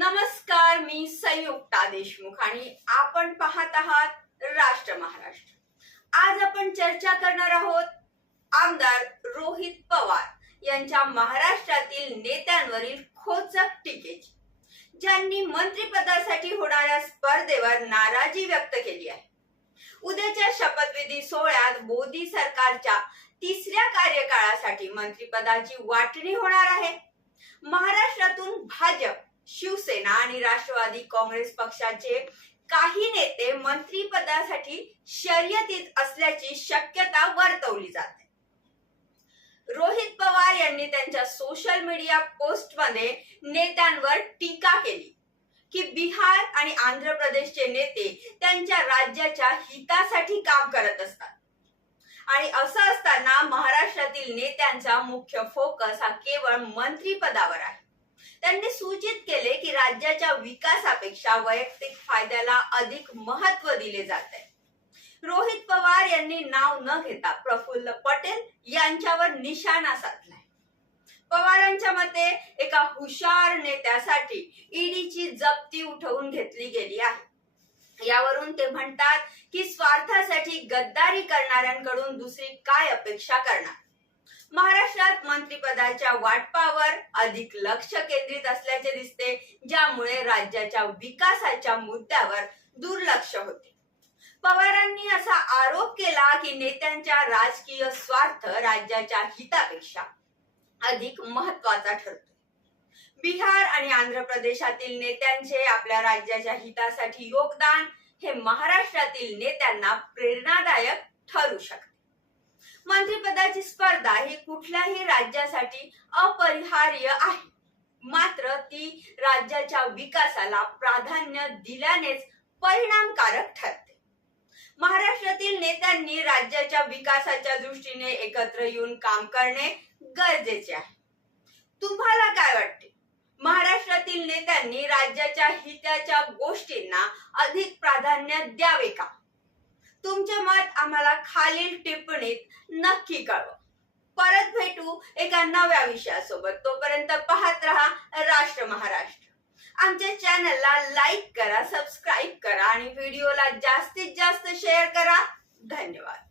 नमस्कार मी संयुक्ता देशमुख आणि आपण पाहत आहात राष्ट्र महाराष्ट्र. आज आपण चर्चा करणार आहोत आमदार रोहित पवार यांच्या महाराष्ट्रातील नेत्यांवरील खोचक टीकेची ज्यांनी मंत्रिपदासाठी होणाऱ्या स्पर्धेवर नाराजी व्यक्त केली आहे. उद्याच्या शपथविधी सोहळ्यात मोदी सरकारच्या तिसऱ्या कार्यकाळासाठी मंत्रिपदाची वाटणी होणार आहे. महाराष्ट्रातून भाजप शिवसेना आणि राष्ट्रवादी काँग्रेस पक्षाचे काही नेते मंत्रीपदासाठी शर्यतीत असल्याची शक्यता वर्तवली जाते. रोहित पवार यांनी त्यांच्या सोशल मीडिया पोस्टमध्ये नेत्यांवर टीका केली की बिहार आणि आंध्र प्रदेशचे नेते त्यांच्या राज्याच्या हितासाठी काम करत असतात. आणि असं असताना महाराष्ट्रातील नेत्यांचा मुख्य फोकस हा केवळ मंत्रीपदावर आहे. त्यांनी सूचित केले की राज्याच्या विकासापेक्षा वैयक्तिक फायद्याला अधिक महत्त्व दिले जात. आहे रोहित पवार यांनी नाव न घेता प्रफुल्ल पटेल यांच्यावर निशाणा साधलाय. पवारांच्या मते एका हुशार नेत्यासाठी ईडीची जप्ती उठवून घेतली गेली आहे. यावरून ते म्हणतात की स्वार्थासाठी गद्दारी करणाऱ्यांकडून दुसरी काय अपेक्षा करणार? महाराष्ट्रात मंत्रिपदाच्या वाटपावर अधिक लक्ष केंद्रित असल्याचे दिसते ज्यामुळे राज्याच्या विकासाच्या मुद्द्यावर दुर्लक्ष होते. पवारांनी असा आरोप केला की नेत्यांच्या राजकीय स्वार्थ राज्याच्या हितापेक्षा अधिक महत्त्वाचा ठरतो. बिहार आणि आंध्र प्रदेशातील नेत्यांचे आपल्या राज्याच्या हितासाठी योगदान हे महाराष्ट्रातील नेत्यांना प्रेरणादायक ठरू शकते. मंत्रिपदाची स्पर्धा ही कुठल्याही राज्यासाठी अपरिहार्य आहे. मात्र ती राज्याच्या विकासाला प्राधान्य दिल्यानेच परिणामकारक ठरते. महाराष्ट्रातील नेत्यांनी राज्याच्या विकासाच्या दृष्टीने एकत्र येऊन काम करणे गरजेचे आहे. तुम्हाला काय वाटते? महाराष्ट्रातील नेत्यांनी राज्याच्या हिताच्या गोष्टींना अधिक प्राधान्य द्यावे का? तुमचे मत आम्हाला खालील टिप्पणीत नक्की कळवा. परत भेटू एका नव्या विषयासोबत. तोपर्यंत पाहत रहा राष्ट्र महाराष्ट्र. आमच्या चॅनलला लाईक करा सबस्क्राईब करा आणि व्हिडिओला जास्तीत जास्त शेअर करा. धन्यवाद.